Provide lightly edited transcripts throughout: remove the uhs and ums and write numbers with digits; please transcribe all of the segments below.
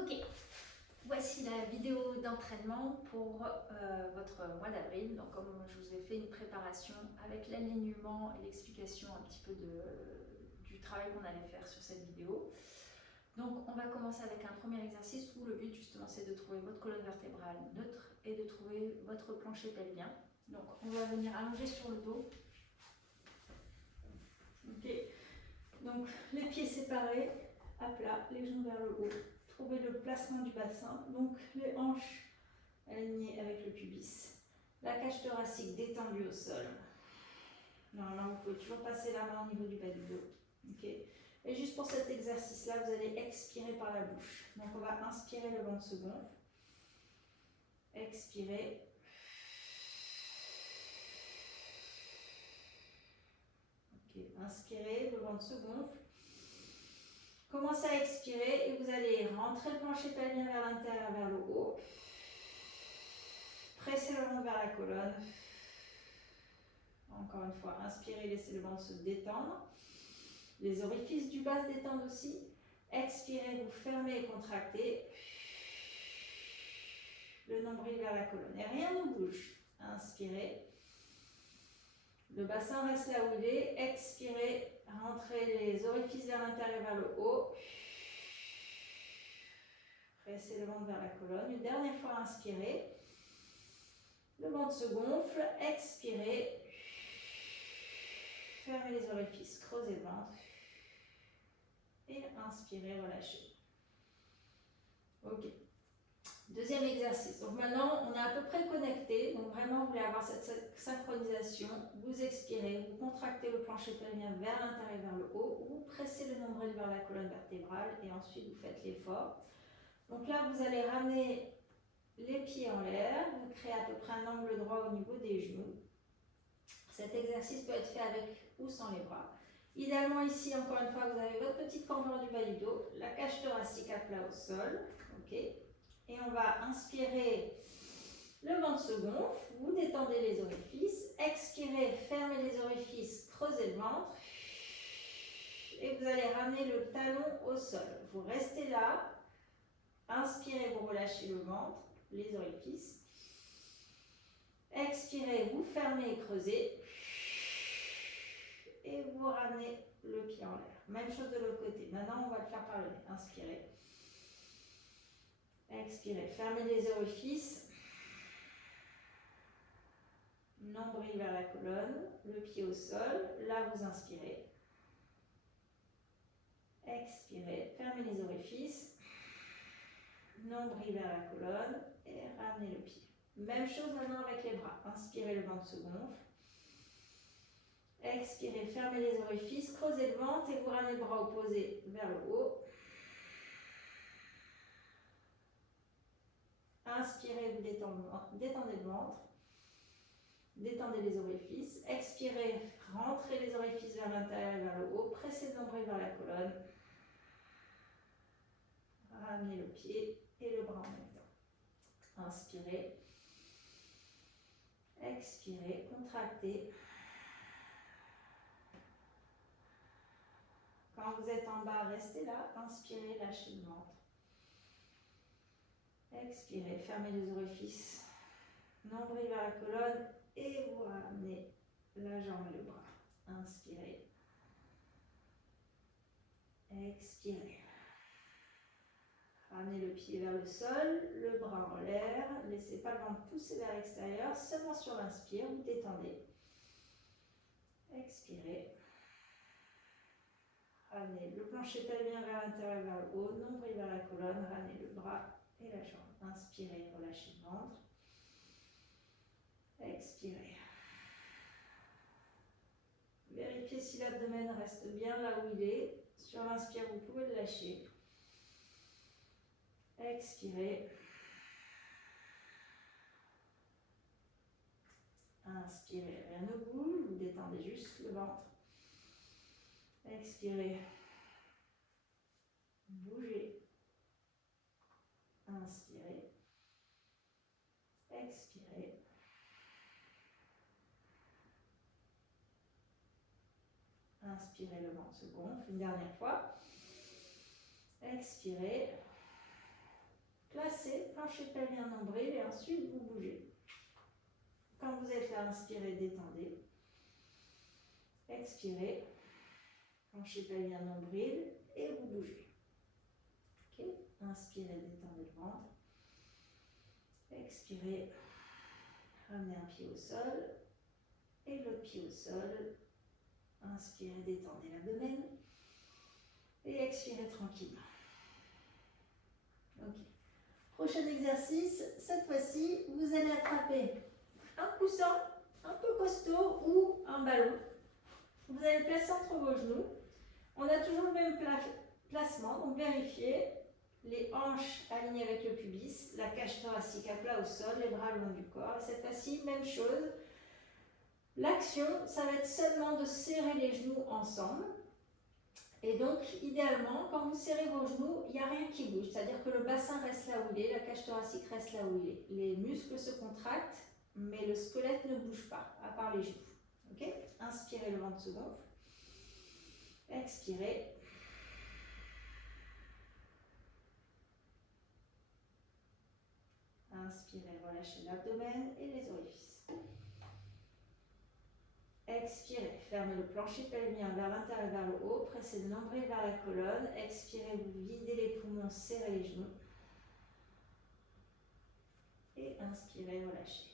Ok, voici la vidéo d'entraînement pour votre mois d'avril. Donc comme je vous ai fait une préparation avec l'alignement et l'explication un petit peu du travail qu'on allait faire sur cette vidéo. Donc on va commencer avec un premier exercice où le but justement c'est de trouver votre colonne vertébrale neutre et de trouver votre plancher pelvien. Donc on va venir allonger sur le dos. Ok, donc les pieds séparés, à plat, les genoux vers le haut. Trouvez le placement du bassin, donc les hanches alignées avec le pubis. La cage thoracique détendue au sol. Normalement, vous pouvez toujours passer la main au niveau du bas du dos. Okay. Et juste pour cet exercice-là, vous allez expirer par la bouche. Donc on va inspirer, le ventre se gonfle. Expirer. Ok, inspirez, le ventre se gonfle. Commencez à expirer et vous allez rentrer le plancher pelvien vers l'intérieur, vers le haut. Pressez le ventre vers la colonne. Encore une fois, inspirez, laissez le ventre se détendre. Les orifices du bas se détendent aussi. Expirez, vous fermez et contractez. Le nombril vers la colonne. Et rien ne bouge. Inspirez. Le bassin reste là où il est. Expirez. Rentrez les orifices vers l'intérieur, vers le haut. Pressez le ventre vers la colonne. Une dernière fois, inspirez. Le ventre se gonfle. Expirez. Fermez les orifices. Creusez le ventre. Et inspirez, relâchez. Ok. Deuxième exercice. Donc maintenant, on est à peu près connecté. Donc vraiment, vous voulez avoir cette synchronisation. Vous expirez, vous contractez le plancher pelvien vers l'intérieur, vers le haut. Vous pressez le nombril vers la colonne vertébrale et ensuite vous faites l'effort. Donc là, vous allez ramener les pieds en l'air. Vous créez à peu près un angle droit au niveau des genoux. Cet exercice peut être fait avec ou sans les bras. Idéalement ici, encore une fois, vous avez votre petite courbure du bas du dos, la cage thoracique à plat au sol. Ok. Et on va inspirer, le ventre se gonfle, vous détendez les orifices. Expirez, fermez les orifices, creusez le ventre. Et vous allez ramener le talon au sol. Vous restez là. Inspirez, vous relâchez le ventre, les orifices. Expirez, vous fermez et creusez. Et vous ramenez le pied en l'air. Même chose de l'autre côté. Maintenant, on va le faire par le nez. Inspirez. Expirez. Fermez les orifices. Nombril vers la colonne. Le pied au sol. Là, vous inspirez. Expirez. Fermez les orifices. Nombril vers la colonne. Et ramenez le pied. Même chose maintenant avec les bras. Inspirez, le ventre se gonfle. Expirez, fermez les orifices, creusez le ventre et vous ramenez le bras opposé vers le haut. Inspirez, vous détendez le ventre. Détendez les orifices. Expirez, rentrez les orifices vers l'intérieur et vers le haut. Pressez le nombril vers la colonne. Ramenez le pied et le bras en même temps. Inspirez. Expirez, contractez. Quand vous êtes en bas, restez là. Inspirez, lâchez le ventre. Expirez, fermez les orifices. Nombril vers la colonne et vous ramenez la jambe et le bras. Inspirez. Expirez. Ramenez le pied vers le sol, le bras en l'air. Laissez pas le ventre pousser vers l'extérieur. Seulement sur l'inspire, vous détendez. Expirez. Ramenez le plancher pelvien vers l'intérieur, vers le haut. Nombril vers la colonne. Ramenez le bras et la jambe. Inspirez, relâchez le ventre. Expirez. Vérifiez si l'abdomen reste bien là où il est. Sur l'inspire, vous pouvez le lâcher. Expirez. Inspirez, rien ne bouge, vous détendez juste le ventre. Expirez. Bougez. Inspirez. Expirez. Inspirez, le ventre se gonfle. Une dernière fois. Expirez. placez, plancher pelvien, nombril et ensuite vous bougez. Quand vous êtes là, inspirez, détendez. Expirez, plancher pelvien, nombril et vous bougez. Ok, inspirez, détendez le ventre. Expirez, ramenez un pied au sol et l'autre pied au sol. Inspirez, détendez l'abdomen et expirez tranquillement. Ok. Prochain exercice, cette fois-ci, vous allez attraper un coussin un peu costaud ou un ballon. Vous allez le placer entre vos genoux. On a toujours le même placement, donc vérifiez les hanches alignées avec le pubis, la cage thoracique à plat au sol, les bras le long du corps. Et cette fois-ci, même chose. L'action, ça va être seulement de serrer les genoux ensemble. Et donc, idéalement, quand vous serrez vos genoux, il n'y a rien qui bouge. C'est-à-dire que le bassin reste là où il est, la cage thoracique reste là où il est. Les muscles se contractent, mais le squelette ne bouge pas, à part les genoux. Ok? Inspirez, le ventre se gonfle. Expirez. Inspirez, relâchez l'abdomen et les orifices. Expirez, fermez le plancher pelvien vers l'intérieur et vers le haut, pressez le nombril vers la colonne. Expirez, vous videz les poumons, serrez les genoux. Et inspirez, relâchez.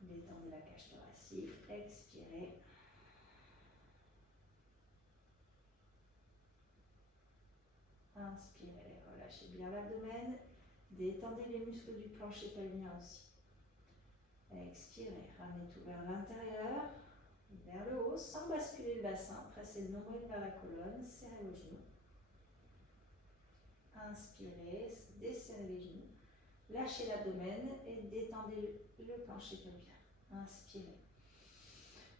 Détendez la cage thoracique, expirez. Inspirez, relâchez bien l'abdomen. Détendez les muscles du plancher pelvien aussi. Expirez, ramenez tout vers l'intérieur, vers le haut, sans basculer le bassin. Pressez le nombril vers la colonne, serrez vos genoux. Inspirez, desserrez les genoux. Lâchez l'abdomen et détendez le plancher pelvien. Inspirez.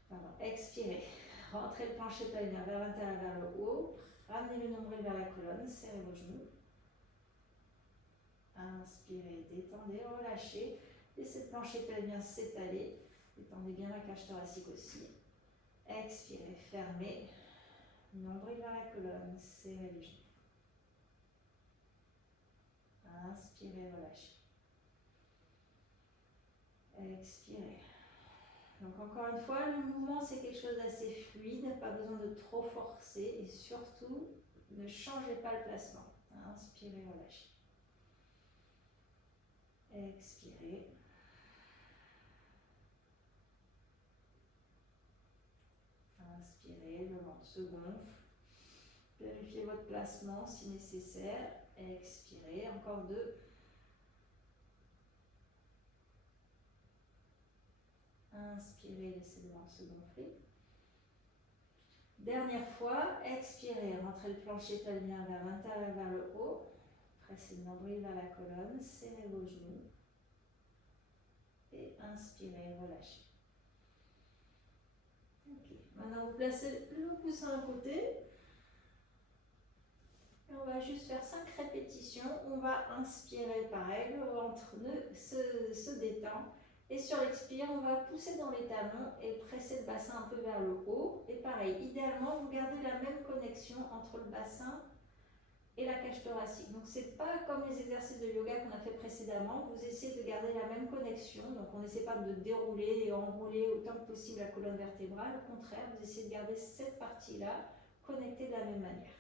Pardon, expirez. Rentrez le plancher pelvien vers l'intérieur, vers le haut. Ramenez le nombril vers la colonne, serrez vos genoux. Inspirez, détendez, relâchez. Laissez le plancher pelvien s'étaler. Détendez bien la cage thoracique aussi. Expirez, fermez. Nombril vers la colonne, serrez les genoux. Inspirez, relâchez. Expirez. Donc encore une fois, le mouvement c'est quelque chose d'assez fluide, pas besoin de trop forcer et surtout ne changez pas le placement. Inspirez, relâchez. Expirez. Inspirez, le ventre se gonfle. Vérifiez votre placement si nécessaire. Expirez, encore 2. Inspirez, laissez le ventre se gonfler. Dernière fois, expirez, rentrez le plancher pelvien vers l'intérieur, vers le haut. Pressez le nombril vers la colonne, serrez vos genoux. Et inspirez, relâchez. Ok, maintenant vous placez le coussin à côté. Et on va juste faire 5 répétitions. On va inspirer pareil, le ventre se détend. Et sur l'expire, on va pousser dans les talons et presser le bassin un peu vers le haut. Et pareil, idéalement, vous gardez la même connexion entre le bassin et la cage thoracique. Donc, c'est pas comme les exercices de yoga qu'on a fait précédemment. Vous essayez de garder la même connexion. Donc, on n'essaie pas de dérouler et enrouler autant que possible la colonne vertébrale. Au contraire, vous essayez de garder cette partie-là connectée de la même manière.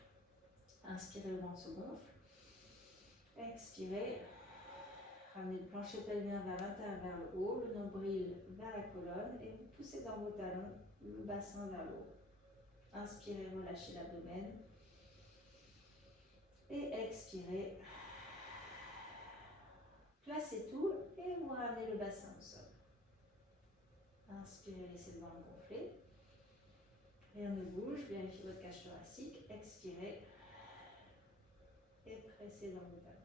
Inspirez, le ventre se gonfle. Expirez. Ramenez le plancher pelvien vers l'intérieur, vers le haut, le nombril vers la colonne et vous poussez dans vos talons, le bassin vers le haut. Inspirez, relâchez l'abdomen. Et expirez. Placez tout et vous ramenez le bassin au sol. Inspirez, laissez le ventre gonfler. Rien ne bouge, vérifiez votre cage thoracique. Expirez. Et pressez dans vos talons.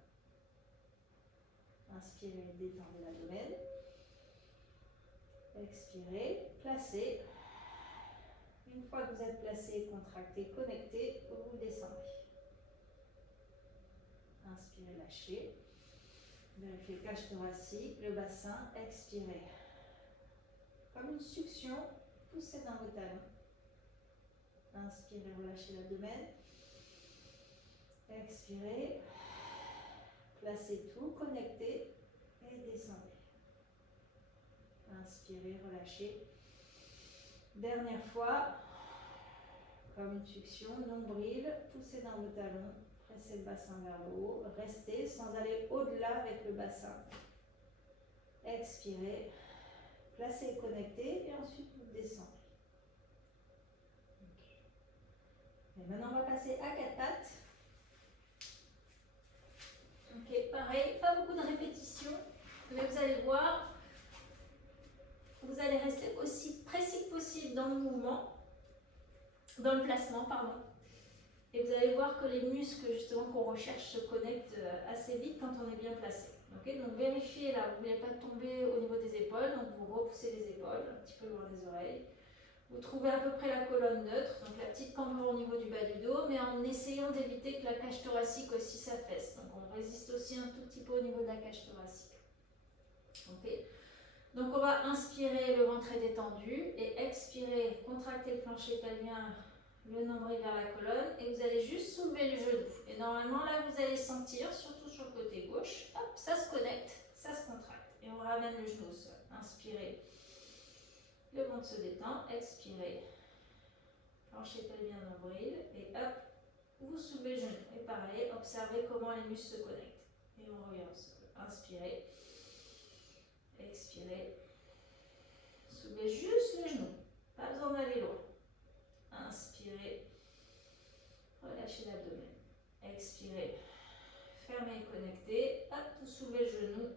Inspirez, détendez l'abdomen. Expirez, placez. Une fois que vous êtes placé, contracté, connecté, vous descendez. Inspirez, lâchez. Vérifiez le cage thoracique, le bassin. Expirez. Comme une succion, poussez dans vos talons. Inspirez, relâchez l'abdomen. Expirez. placez tout, connectez et descendez. Inspirez, relâchez. Dernière fois, comme une succion, nombril, poussez dans vos talons, pressez le bassin vers le haut, restez sans aller au-delà avec le bassin. Expirez, placez et connectez et ensuite vous descendez. Okay. Et maintenant on va passer à 4 pattes. Ok, pareil, pas beaucoup de répétitions, mais vous allez voir, vous allez rester aussi précis que possible dans le mouvement, dans le placement, pardon. Et vous allez voir que les muscles justement qu'on recherche se connectent assez vite quand on est bien placé. Okay, donc vérifiez là, vous ne voulez pas tomber au niveau des épaules, donc vous repoussez les épaules un petit peu loin des oreilles. Vous trouvez à peu près la colonne neutre, donc la petite cambrure au niveau du bas du dos, mais en essayant d'éviter que la cage thoracique aussi s'affaisse. Donc on résiste aussi un tout petit peu au niveau de la cage thoracique. Okay. Donc on va inspirer, le ventre est détendu, et expirer, contracter le plancher pelvien, le nombril vers la colonne, et vous allez juste soulever le genou. Et normalement là vous allez sentir, surtout sur le côté gauche, hop, ça se connecte, ça se contracte. Et on ramène le genou au sol. Inspirez, le ventre se détend, expirez, plancher pelvien, nombril, et hop, vous soulevez le genou. Et pareil, observez comment les muscles se connectent. Et on revient au sol. Inspirez, expirez, soulevez juste les genoux, pas besoin d'aller loin. Inspirez, relâchez l'abdomen. Expirez, fermez et connectez. Hop, vous soulevez le genou,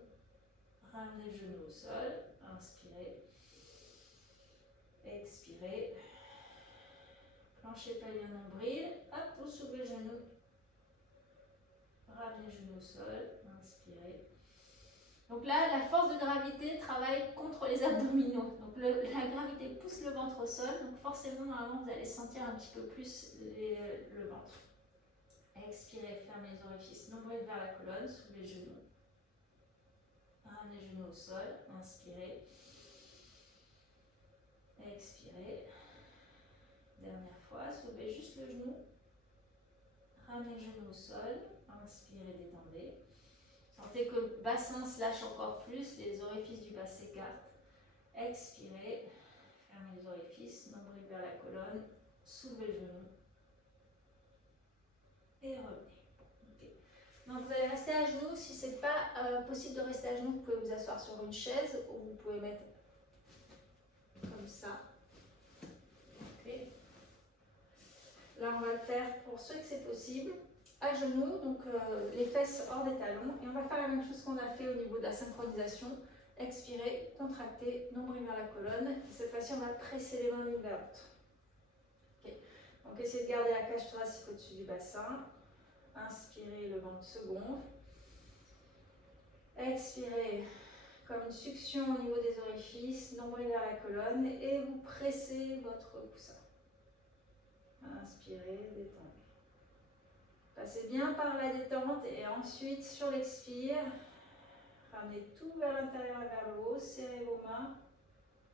ramenez le genou au sol. Inspirez, expirez, plancher pelvien, nombril. Hop, vous soulevez le genou, ramenez le genou au sol. Inspirez. Donc là, la force de gravité travaille contre les abdominaux. Donc la gravité pousse le ventre au sol. Donc forcément, normalement, vous allez sentir un petit peu plus le ventre. Expirez, fermez les orifices, nombril vers la colonne, soulevez les genoux. Ramenez les genoux au sol. Inspirez. Expirez. Dernière fois, soulevez juste le genou. Ramenez le genou au sol. Inspirez, détendez. Sentez que le bassin se lâche encore plus, les orifices du bas s'écartent. Expirez, fermez les orifices, nombril vers la colonne, soulevez le genou et revenez. Okay. Donc vous allez rester à genoux. Si ce n'est pas possible de rester à genoux, vous pouvez vous asseoir sur une chaise ou vous pouvez mettre comme ça. Okay. Là, on va le faire pour ceux que c'est possible. À genoux, donc les fesses hors des talons, et on va faire la même chose qu'on a fait au niveau de la synchronisation. Expirez, contractez, nombril vers la colonne. Cette fois-ci, on va presser les mains l'une vers l'autre. Okay. Donc essayez de garder la cage thoracique au-dessus du bassin. Inspirez, le ventre se gonfle. Expirez, comme une succion au niveau des orifices, nombril vers la colonne, et vous pressez votre coussin. Inspirez, détendez. Passez bien par la détente et ensuite sur l'expire, ramenez tout vers l'intérieur et vers le haut, serrez vos mains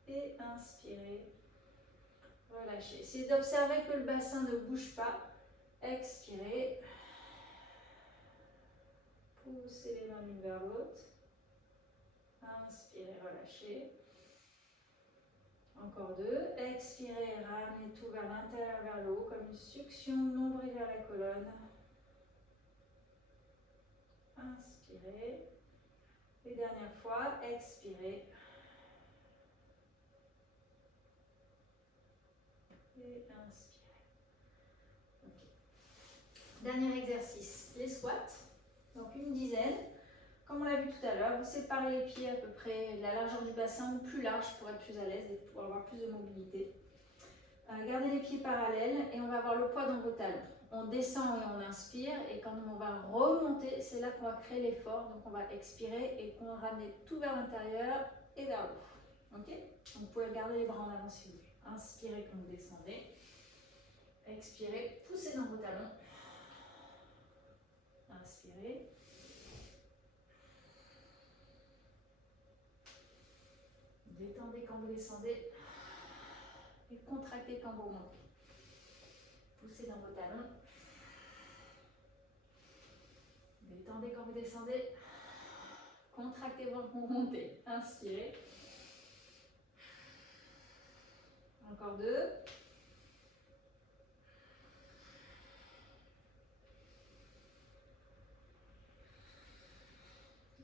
et inspirez, relâchez. Essayez d'observer que le bassin ne bouge pas. Expirez, poussez les mains l'une vers l'autre. Inspirez, relâchez. Encore deux. Expirez, ramenez tout vers l'intérieur et vers le haut comme une succion, nombril vers la colonne. Inspirez. Et dernière fois, expirez. Et inspirez. Okay. Dernier exercice, les squats. Donc une dizaine. Comme on l'a vu tout à l'heure, vous séparez les pieds à peu près de la largeur du bassin ou plus large pour être plus à l'aise et pour avoir plus de mobilité. Gardez les pieds parallèles et on va avoir le poids dans vos talons. On descend et on inspire, et quand on va remonter, c'est là qu'on va créer l'effort. Donc on va expirer et on va ramener tout vers l'intérieur et vers le haut. Ok? Donc vous pouvez garder les bras en avant si vous voulez. Inspirez quand vous descendez. Expirez, poussez dans vos talons. Inspirez. Détendez quand vous descendez et contractez quand vous montez. Poussez dans vos talons. Détendez quand vous descendez. Contractez quand vous montez. Inspirez. Encore 2.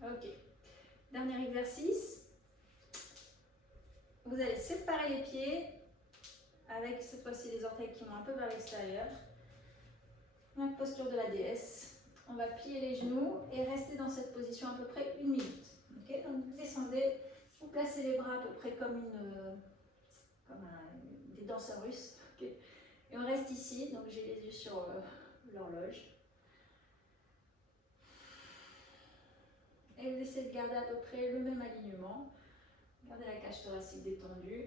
Ok. Dernier exercice. Vous allez séparer les pieds avec cette fois-ci les orteils qui vont un peu vers l'extérieur. Même posture de la déesse. On va plier les genoux et rester dans cette position à peu près 1 minute. Okay, donc vous descendez, vous placez les bras à peu près comme, des danseurs russes. Okay. Et on reste ici, donc j'ai les yeux sur l'horloge. Et vous essayez de garder à peu près le même alignement. Gardez la cage thoracique détendue.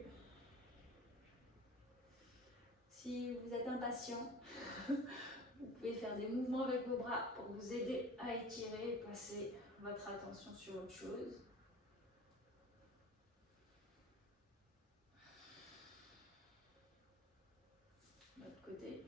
Si vous êtes impatient, vous pouvez faire des mouvements avec vos bras pour vous aider à étirer et placer votre attention sur autre chose. De l'autre côté.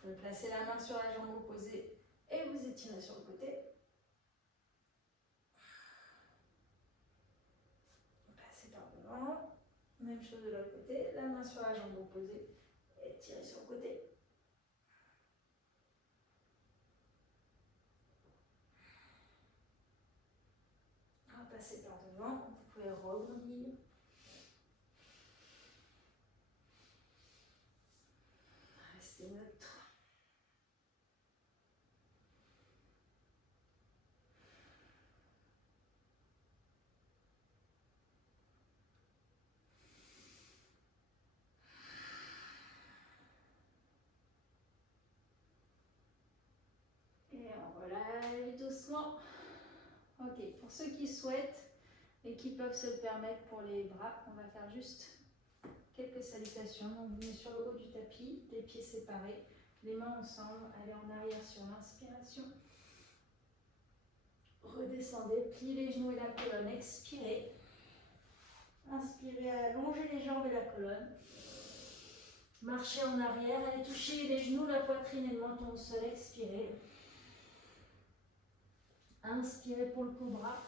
Vous pouvez placer la main sur la jambe opposée et vous étirez sur le côté. Passez par devant. Même chose de l'autre côté. La main sur la jambe opposée et étirez sur le côté. Passez par devant. Vous pouvez rebondir. Restez neutre. Et on relâche doucement. Ok, pour ceux qui souhaitent et qui peuvent se le permettre pour les bras, on va faire juste quelques salutations. Donc, vous venez sur le haut du tapis, les pieds séparés, les mains ensemble, allez en arrière sur l'inspiration. Redescendez, pliez les genoux et la colonne, expirez. Inspirez, allongez les jambes et la colonne. Marchez en arrière, allez toucher les genoux, la poitrine et le menton au sol, expirez. Inspirez pour le cobra.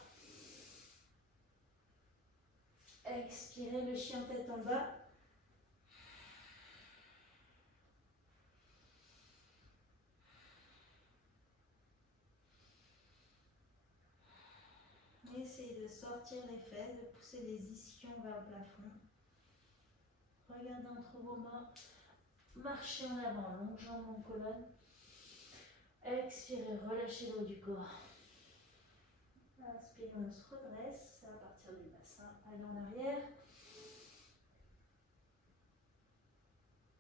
Expirez le chien tête en bas. Essayez de sortir les fesses, de pousser les ischions vers le plafond. Regardez entre vos mains. Marchez en avant, longue jambe, longue colonne. Expirez, relâchez le haut du corps. Inspirez, on se redresse à partir du bassin. Allez en arrière.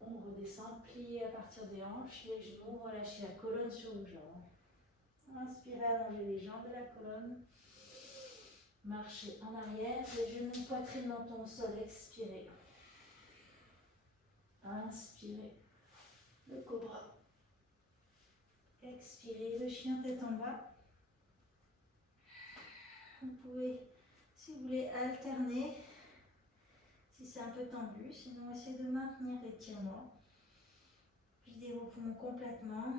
On redescend, pliez à partir des hanches, les genoux, relâchez la colonne sur vos jambes. Inspirez, allongez les jambes et la colonne. Marchez en arrière, les genoux, poitrine, menton au sol, expirez. Inspirez, le cobra. Expirez, le chien tête en bas. Vous pouvez, si vous voulez, alterner, si c'est un peu tendu, sinon essayez de maintenir l'étirement. Videz vos poumons complètement.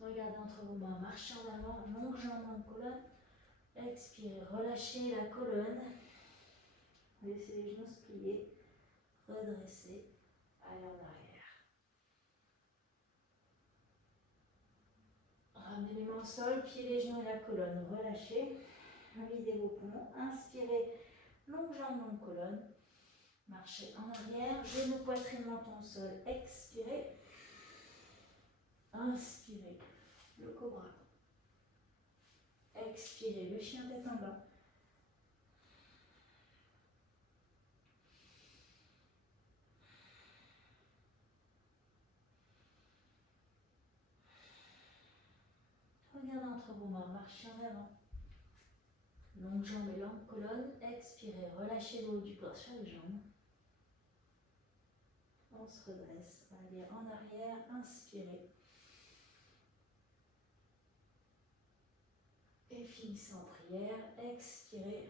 Regardez entre vos mains, marchez en avant, longue jambe, longue colonne. Expirez, relâchez la colonne. Laissez les genoux se plier. Redressez. Allez en arrière. Ramenez les mains au sol, pliez les genoux et la colonne. Relâchez. Videz vos poumons. Inspirez, longue jambe, longue colonne. Marchez en arrière, genoux, poitrine, menton au sol. Expirez. Inspirez, le cobra. Expirez, le chien tête en bas. Regardez entre vos mains, marchez en avant. Longue jambe et longue colonne. Expirez, relâchez le haut du corps sur les jambes. On se redresse. Allez, en arrière, inspirez. Et finissez en prière, expirez.